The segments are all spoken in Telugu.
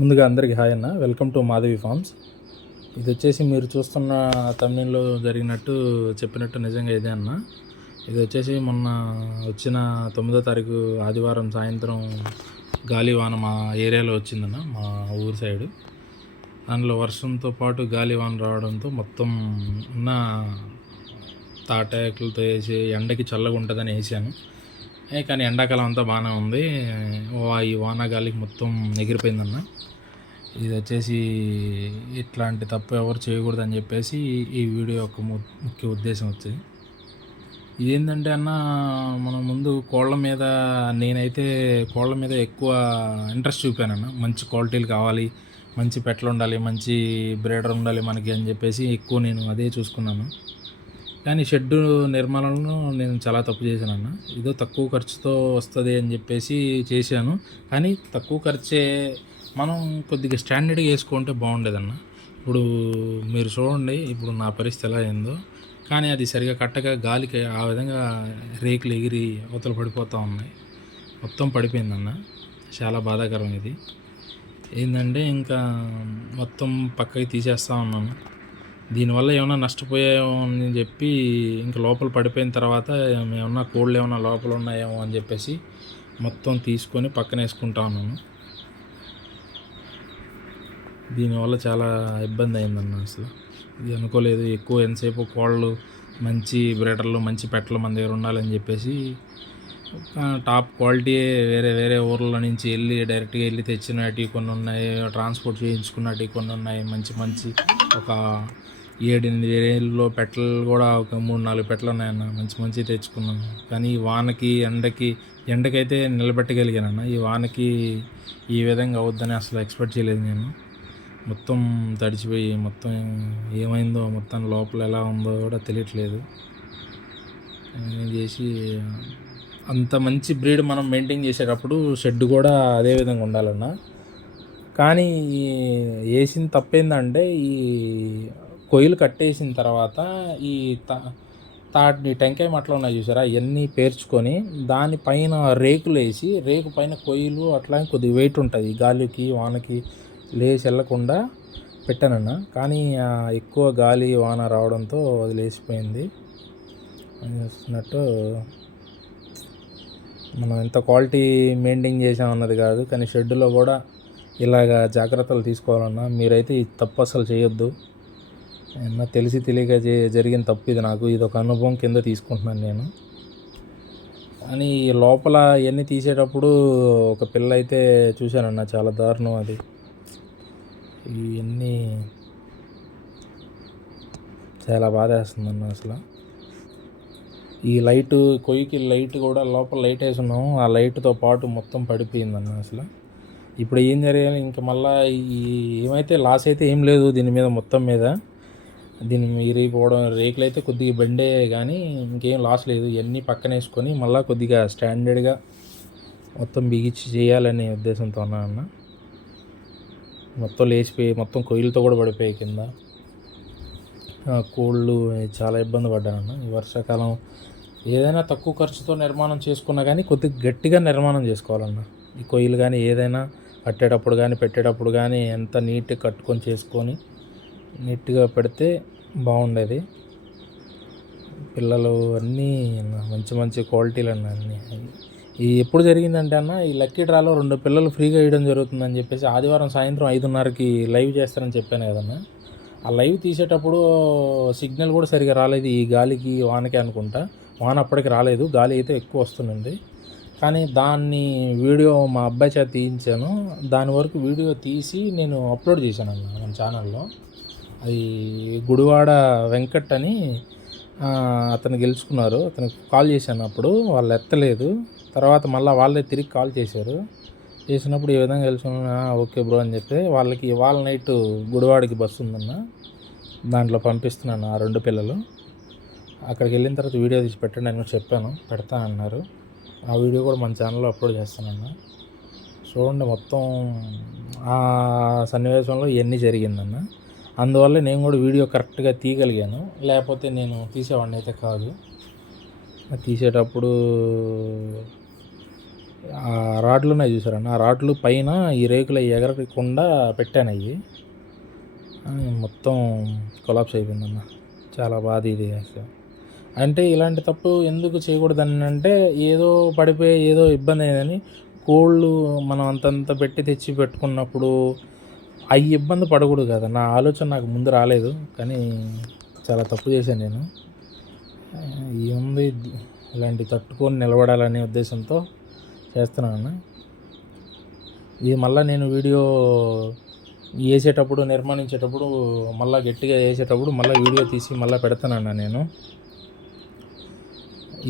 ముందుగా అందరికీ హాయ్ అన్న, వెల్కమ్ టు మాధవి ఫార్మ్స్. ఇది వచ్చేసి మీరు చూస్తున్న తమిళలో జరిగినట్టు చెప్పినట్టు నిజంగా ఇదే అన్న. ఇది వచ్చేసి మొన్న వచ్చిన 9వ తారీఖు ఆదివారం సాయంత్రం గాలివాన మా ఏరియాలో వచ్చిందన్న, మా ఊరి సైడు. దానిలో వర్షంతో పాటు గాలివాన రావడంతో మొత్తం ఉన్న తాటాకులతో వేసి ఎండకి చల్లగా ఉంటుందని వేసాను. కానీ ఎండాకాలం అంతా బాగానే ఉంది. ఈ వానాగాలికి మొత్తం ఎగిరిపోయిందన్న. ఇది వచ్చేసి ఇట్లాంటి తప్పు ఎవరు చేయకూడదని చెప్పేసి ఈ వీడియో యొక్క ముఖ్య ఉద్దేశం వచ్చేది. ఇదేంటంటే అన్న, మనం ముందు నేనైతే కోళ్ళ మీద ఎక్కువ ఇంట్రెస్ట్ చూపానన్న. మంచి క్వాలిటీలు కావాలి, మంచి పెట్టలు ఉండాలి, మంచి బ్రీడర్ ఉండాలి మనకి అని చెప్పేసి ఎక్కువ నేను అదే చూసుకున్నాను. కానీ షెడ్డు నిర్మాణంలో నేను చాలా తప్పు చేశానన్న. ఏదో తక్కువ ఖర్చుతో వస్తుంది అని చెప్పేసి చేశాను. కానీ తక్కువ ఖర్చే మనం కొద్దిగా స్టాండర్డ్గా వేసుకుంటే బాగుండేదన్న. ఇప్పుడు మీరు చూడండి, ఇప్పుడు నా పరిస్థితి ఎలా అయిందో. కానీ అది సరిగా కట్టగా గాలికి ఆ విధంగా రేకులు ఎగిరి అవతల పడిపోతూ ఉన్నాయి. మొత్తం పడిపోయిందన్న. చాలా బాధాకరం ఇది. ఏంటంటే ఇంకా మొత్తం పక్కకి తీసేస్తూ ఉన్నాను. దీనివల్ల ఏమైనా నష్టపోయామో అని చెప్పి ఇంకా లోపల పడిపోయిన తర్వాత ఏమన్నా కోళ్ళు ఏమైనా లోపల ఉన్నాయేమో అని చెప్పేసి మొత్తం తీసుకొని పక్కన వేసుకుంటా ఉన్నాను. దీనివల్ల చాలా ఇబ్బంది అయిందన్న. అసలు ఇది అనుకోలేదు. ఎక్కువ ఎంతసేపు కోళ్ళు మంచి బ్రీడర్లు మంచి పెట్టలు మన దగ్గర ఉండాలని చెప్పేసి టాప్ క్వాలిటీ వేరే వేరే ఊర్ల నుంచి డైరెక్ట్గా వెళ్ళి తెచ్చినవి కొన్ని ఉన్నాయి, ట్రాన్స్పోర్ట్ చేయించుకున్నవి కొన్ని ఉన్నాయి. మంచి మంచి ఒక 7-8 వేలలో పెట్టలు కూడా ఒక 3-4 పెట్టలు ఉన్నాయన్న. మంచి తెచ్చుకున్నాను. కానీ ఈ వానకి ఎండకైతే నిలబెట్టగలిగానన్న. ఈ వానకి ఈ విధంగా అవుద్దని అసలు ఎక్స్పెక్ట్ చేయలేదు నేను. మొత్తం తడిచిపోయి మొత్తం ఏమైందో, మొత్తం లోపల ఎలా ఉందో కూడా తెలియట్లేదు. చేసి అంత మంచి బ్రీడ్ మనం మెయింటైన్ చేసేటప్పుడు షెడ్ కూడా అదే విధంగా ఉండాలన్న. కానీ వేసిన తప్పేందంటే ఈ కొయ్యలు కట్టేసిన తర్వాత ఈ టెంకాయ మట్టలు ఉన్నాయి చూసారా, ఇవన్నీ పేర్చుకొని దానిపైన రేకులు వేసి రేకు పైన కొయ్యలు అట్లా కొద్దిగా వెయిట్ ఉంటుంది, గాలికి వానకి లేచి వెళ్ళకుండా పెట్టానన్న. కానీ ఎక్కువ గాలి వాన రావడంతో అది లేచిపోయింది. చూస్తున్నట్టు మనం ఎంత క్వాలిటీ మెయింటైన్ చేసామన్నది కాదు, కానీ షెడ్డులో కూడా ఇలాగా జాగ్రత్తలు తీసుకోవాలన్నా. మీరైతే ఈ తప్పు అసలు చేయొద్దు. తెలిసి తెలియక జరిగిన తప్పు ఇది. నాకు ఇది ఒక అనుభవం కింద తీసుకుంటున్నాను నేను. కానీ లోపల ఇవన్నీ తీసేటప్పుడు ఒక పిల్ల అయితే చూశానన్న, చాలా దారుణం అది. ఇవన్నీ చాలా బాధ వేస్తుందన్న అసలు. ఈ కొయ్యికి లైట్ కూడా లోపల లైట్ వేసి ఉన్నాము, ఆ లైట్తో పాటు మొత్తం పడిపోయిందన్న అసలు. ఇప్పుడు ఏం జరిగాలి ఇంకా మళ్ళీ ఏమైతే లాస్ అయితే ఏం లేదు దీని మీద, మొత్తం మీద దీన్ని విరిగిపోవడం, రేకులు అయితే కొద్దిగా బెండే కానీ ఇంకేం లాస్ లేదు. ఇవన్నీ పక్కన వేసుకొని మళ్ళీ కొద్దిగా స్టాండర్డ్గా మొత్తం బిగించి చేయాలనే ఉద్దేశంతో అన్న. మొత్తం లేచిపోయి మొత్తం కొయ్యలతో కూడా పడిపోయాయి కింద. కోళ్ళు చాలా ఇబ్బంది పడ్డానన్న. ఈ వర్షాకాలం ఏదైనా తక్కువ ఖర్చుతో నిర్మాణం చేసుకున్నా కానీ కొద్దిగా గట్టిగా నిర్మాణం చేసుకోవాలన్న. ఈ కొయ్యలు కానీ ఏదైనా కట్టేటప్పుడు కానీ పెట్టేటప్పుడు కానీ ఎంత నీట్గా కట్టుకొని చేసుకొని నీట్గా పెడితే బాగుండేది. పిల్లలు అన్నీ మంచి క్వాలిటీలు అన్న. అన్నీ ఈ ఎప్పుడు జరిగిందంటే అన్న, ఈ లక్కీ డ్రాలో 2 పిల్లలు ఫ్రీగా వేయడం జరుగుతుందని చెప్పేసి ఆదివారం సాయంత్రం 5:30కి లైవ్ చేస్తారని చెప్పాను కదన్నా. ఆ లైవ్ తీసేటప్పుడు సిగ్నల్ కూడా సరిగా రాలేదు, ఈ గాలికి వానకి అనుకుంటా. వాన అప్పటికి రాలేదు, గాలి అయితే ఎక్కువ వస్తుంది. కానీ దాన్ని వీడియో మా అబ్బాయి చేత తీయించాను. దాని వరకు వీడియో తీసి నేను అప్లోడ్ చేశాను అన్న మన ఛానల్లో. అది గుడివాడ వెంకట్ అని అతను గెలుచుకున్నారు. అతనికి కాల్ చేశాను, అప్పుడు వాళ్ళు ఎత్తలేదు. తర్వాత మళ్ళీ వాళ్ళే తిరిగి కాల్ చేసినప్పుడు ఈ విధంగా గెలుచుకున్నా, ఓకే బ్రో అని చెప్పి వాళ్ళకి ఇవాళ నైట్ గుడివాడకి బస్సు ఉందన్న, దాంట్లో పంపిస్తున్నాను ఆ 2 పిల్లలు. అక్కడికి వెళ్ళిన తర్వాత వీడియో తీసి పెట్టండి అని చెప్పాను, పెడతా అన్నారు. ఆ వీడియో కూడా మన ఛానల్లో అప్లోడ్ చేస్తానన్న. చూడండి మొత్తం ఆ సన్నివేశంలో ఇవన్నీ జరిగిందన్న. అందువల్ల నేను కూడా వీడియో కరెక్ట్గా తీయగలిగాను, లేకపోతే నేను తీసేవాడిని అయితే కాదు. తీసేటప్పుడు ఆ రాడ్లు ఉన్నాయి చూసారన్న, ఆ రాడ్లు పైన ఈ రేకులు ఎగరకుండా పెట్టాను అవి. మొత్తం కొలాప్స్ అయిపోయిందన్న. చాలా బాధ ఇది అసలు. అంటే ఇలాంటి తప్పు ఎందుకు చేయకూడదని అంటే, ఏదో పడిపోయి ఏదో ఇబ్బంది అయ్యేదని, కోళ్ళు మనం అంతంత పెట్టి తెచ్చి పెట్టుకున్నప్పుడు అవి ఇబ్బంది పడకూడదు కదా. నా ఆలోచన నాకు ముందు రాలేదు, కానీ చాలా తప్పు చేశాను నేను. ఏముంది, ఇలాంటి తట్టుకొని నిలబడాలనే ఉద్దేశంతో చేస్తున్నాను. ఇది మళ్ళీ నేను వీడియో వేసేటప్పుడు, నిర్మాణించేటప్పుడు, మళ్ళీ గట్టిగా వేసేటప్పుడు మళ్ళీ వీడియో తీసి మళ్ళీ పెడతానన్నా నేను.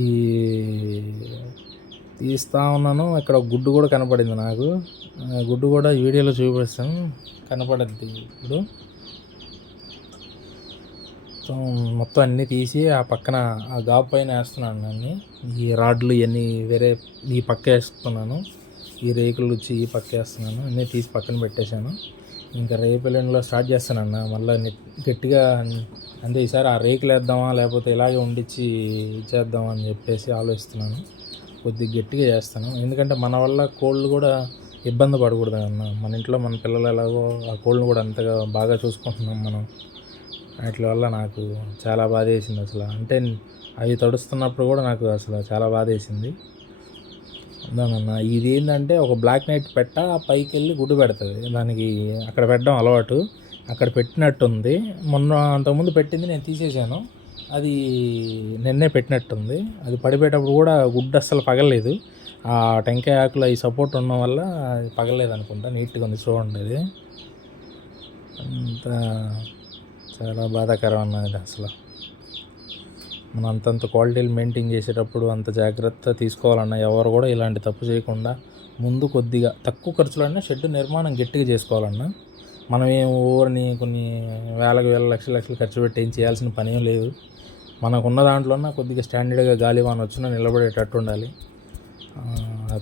ఈ తీస్తూ ఉన్నాను, ఇక్కడ గుడ్డు కూడా కనపడింది నాకు. గుడ్డు కూడా వీడియోలో చూపిస్తాను, కనపడద్ది ఇప్పుడు. మొత్తం అన్నీ తీసి ఆ పక్కన ఆ గాబు పైన వేస్తున్నాను అన్నీ. ఈ రాడ్లు ఇవన్నీ వేరే ఈ పక్క వేస్తున్నాను, ఈ రేకులు వచ్చి ఈ పక్క వేస్తున్నాను, అన్నీ తీసి పక్కన పెట్టేశాను. ఇంకా రేపు ఎల్లుండిలో స్టార్ట్ చేస్తానన్న మళ్ళీ గట్టిగా. అంటే ఈసారి ఆ రేకులు వేద్దామా లేకపోతే ఇలాగే ఉండిచ్చి చేద్దామా అని చెప్పేసి ఆలోచిస్తున్నాను. కొద్దిగా గట్టిగా చేస్తాను, ఎందుకంటే మన వల్ల కోళ్ళు కూడా ఇబ్బంది పడకూడదు అన్న. మన ఇంట్లో మన పిల్లలు ఎలాగో ఆ కోళ్ళను కూడా అంతగా బాగా చూసుకుంటున్నాం మనం. వాటి వల్ల నాకు చాలా బాధ వేసింది అసలు. అంటే అవి తడుస్తున్నప్పుడు కూడా నాకు అసలు చాలా బాధ వేసింది. అదేనన్నా, ఇది ఏంటంటే ఒక బ్లాక్ నైట్ పెట్ట పైకి వెళ్ళి గుడ్డు పెడుతుంది. దానికి అక్కడ పెట్టడం అలవాటు, అక్కడ పెట్టినట్టుంది. మొన్న అంతకుముందు పెట్టింది నేను తీసేసాను, అది నిన్నే పెట్టినట్టుంది. అది పడిపోయేటప్పుడు కూడా గుడ్డు అస్సలు పగలలేదు. ఆ టెంకాయ ఆకులు అవి సపోర్ట్ ఉండడం వల్ల పగలలేదు అనుకుంటా. నీట్గా ఉంది చూడండి. అది అంత చాలా బాధాకరం అన్నది అసలు. మనం అంతంత క్వాలిటీలు మెయింటైన్ చేసేటప్పుడు అంత జాగ్రత్త తీసుకోవాలన్నా, ఎవరు కూడా ఇలాంటి తప్పు చేయకుండా ముందు కొద్దిగా తక్కువ ఖర్చులన్నా షెడ్ నిర్మాణం గట్టిగా చేసుకోవాలన్నా. మనం ఏం ఊరిని కొన్ని వేలకు వేల లక్షలు ఖర్చు పెట్టి ఏం చేయాల్సిన పని ఏం లేదు. మనకున్న దాంట్లోనే కొద్దిగా స్టాండర్డ్గా గాలివాన వచ్చినా నిలబడేటట్టు ఉండాలి.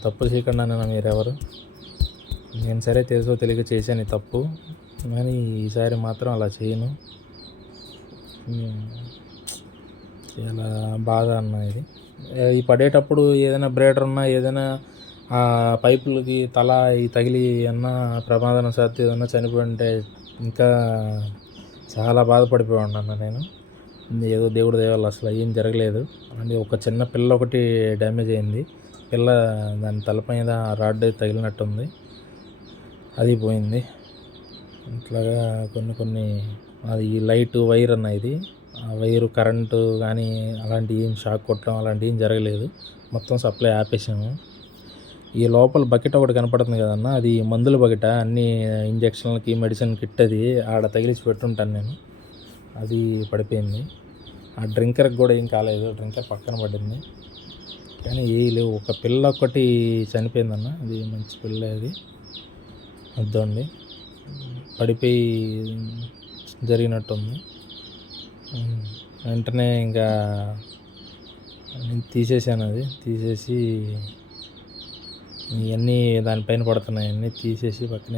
తప్పు చేయకుండా మీరెవరు. నేను సరే తెలుసో తెలియక చేశాను ఈ తప్పు, కానీ ఈసారి మాత్రం అలా చేయను. చాలా బాధ అన్న ఇది. ఈ పడేటప్పుడు ఏదైనా బ్రేడర్ ఉన్నా, ఏదైనా పైపులకి తల ఈ తగిలి ఏమన్నా ప్రమాదవశాత్తు ఏదన్నా చనిపోయి ఉంటే ఇంకా చాలా బాధపడిపోయి ఉన్నాను నేను. ఏదో దేవుడి దయ వల్ల అసలు ఏం జరగలేదు. అంటే ఒక చిన్న పిల్ల ఒకటి డ్యామేజ్ అయింది. పిల్ల దాని తల మీద రాడ్ తగిలినట్టుంది, అది పోయింది. ఇట్లాగా కొన్ని అది లైట్ వైర్ అన్న, ఇది ఆ వైరు కరెంటు కానీ అలాంటి ఏం షాక్ కొట్టడం అలాంటి ఏం జరగలేదు. మొత్తం సప్లై ఆపేసాము. ఈ లోపల బకెట్ ఒకటి కనపడుతుంది కదన్న, అది మందుల బకెట. అన్ని ఇంజక్షన్లకి మెడిసిన్ కిట్ అది ఆడ తగిలిచి పెట్టుంటాను నేను, అది పడిపోయింది. ఆ డ్రింకర్కి కూడా ఏం కాలేదు, డ్రింకర్ పక్కన పడింది. కానీ ఏ లేవు. ఒక పిల్ల ఒక్కటి చనిపోయిందన్న, అది మంచి పిల్ల. అది వద్దండి, పడిపోయి జరిగినట్టుంది. వెంటనే ఇంకా తీసేసాను, అది తీసేసి ఇవన్నీ దానిపైన పడుతున్నాయి, అన్నీ తీసేసి పక్కన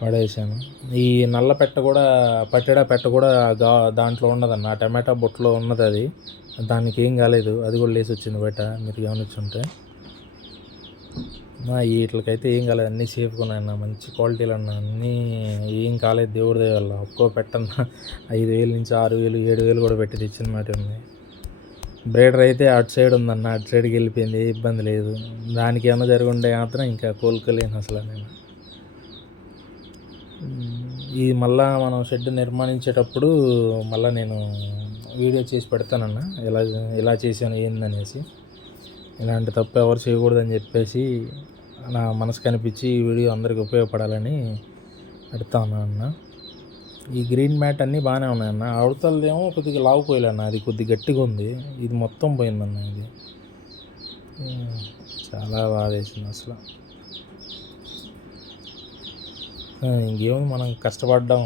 పడేసాను. ఈ నల్ల పెట్ట కూడా, పట్టెడా పెట్ట కూడా దాంట్లో ఉన్నదన్న, ఆ టమాటా బొట్లో ఉన్నది. అది దానికి ఏం కాలేదు, అది కూడా లేచి వచ్చింది బయట, మీరు గమనించుంటే. వీటికైతే ఏం కాలేదు, అన్నీ సేఫ్గా ఉన్నాయన్న, మంచి క్వాలిటీలు అన్న, అన్నీ ఏం కాలేదు దేవుడి దయ వల్ల. ఒక్కో పెట్టన్న 5,000 నుంచి 6,000 7,000 కూడా పెట్టి తెచ్చిన మాట ఉంది. బ్రేడర్ అయితే అటు సైడ్ ఉందన్న, అటు సైడ్కి వెళ్ళిపోయింది, ఏ ఇబ్బంది లేదు. దానికి ఏమైనా జరిగి ఉండే మాత్రం ఇంకా కోలుకోలేను అసలు నేను. ఇది మళ్ళీ మనం షెడ్ నిర్మాణించేటప్పుడు మళ్ళీ నేను వీడియో చేసి పెడతానన్న, ఎలా చేశాను ఏందనేసి. ఇలాంటి తప్పు ఎవరు చేయకూడదని చెప్పేసి నా మనసుకు అనిపించి ఈ వీడియో అందరికీ ఉపయోగపడాలని పెడతా ఉన్నాను అన్న. ఈ గ్రీన్ మ్యాట్ అన్నీ బాగానే ఉన్నాయన్న. అవతలదేమో కొద్దిగా లావుపోయాలన్న, అది కొద్దిగా గట్టిగా ఉంది. ఇది మొత్తం పోయిందన్న. ఇది చాలా బాధ వేసింది అసలు. ఇంకేముంది, మనం కష్టపడ్డాం,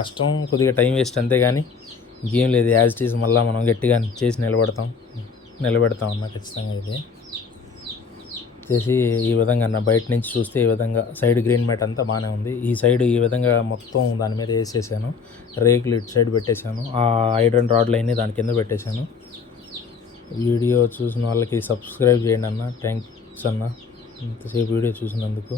కష్టం కొద్దిగా టైం వేస్ట్ అంతేగాని ఇంకేం లేదు. యాజ్ ఇట్ ఈజ్ మళ్ళీ మనం గట్టిగా చేసి నిలబెడతాం అన్న ఖచ్చితంగా. ఇది చేసి ఈ విధంగా అన్న, బయట నుంచి చూస్తే ఈ విధంగా సైడ్ గ్రీన్ మ్యాట్ అంతా బాగానే ఉంది. ఈ సైడ్ ఈ విధంగా మొత్తం దాని మీద వేసేసాను, రేకులు ఇటు సైడ్ పెట్టేశాను, ఆ ఐరన్ రాడ్లు అయినా దాని కింద పెట్టేశాను. వీడియో చూసిన వాళ్ళకి సబ్స్క్రైబ్ చేయండి అన్న. థ్యాంక్స్ అన్న ఇంతసేపు వీడియో చూసినందుకు.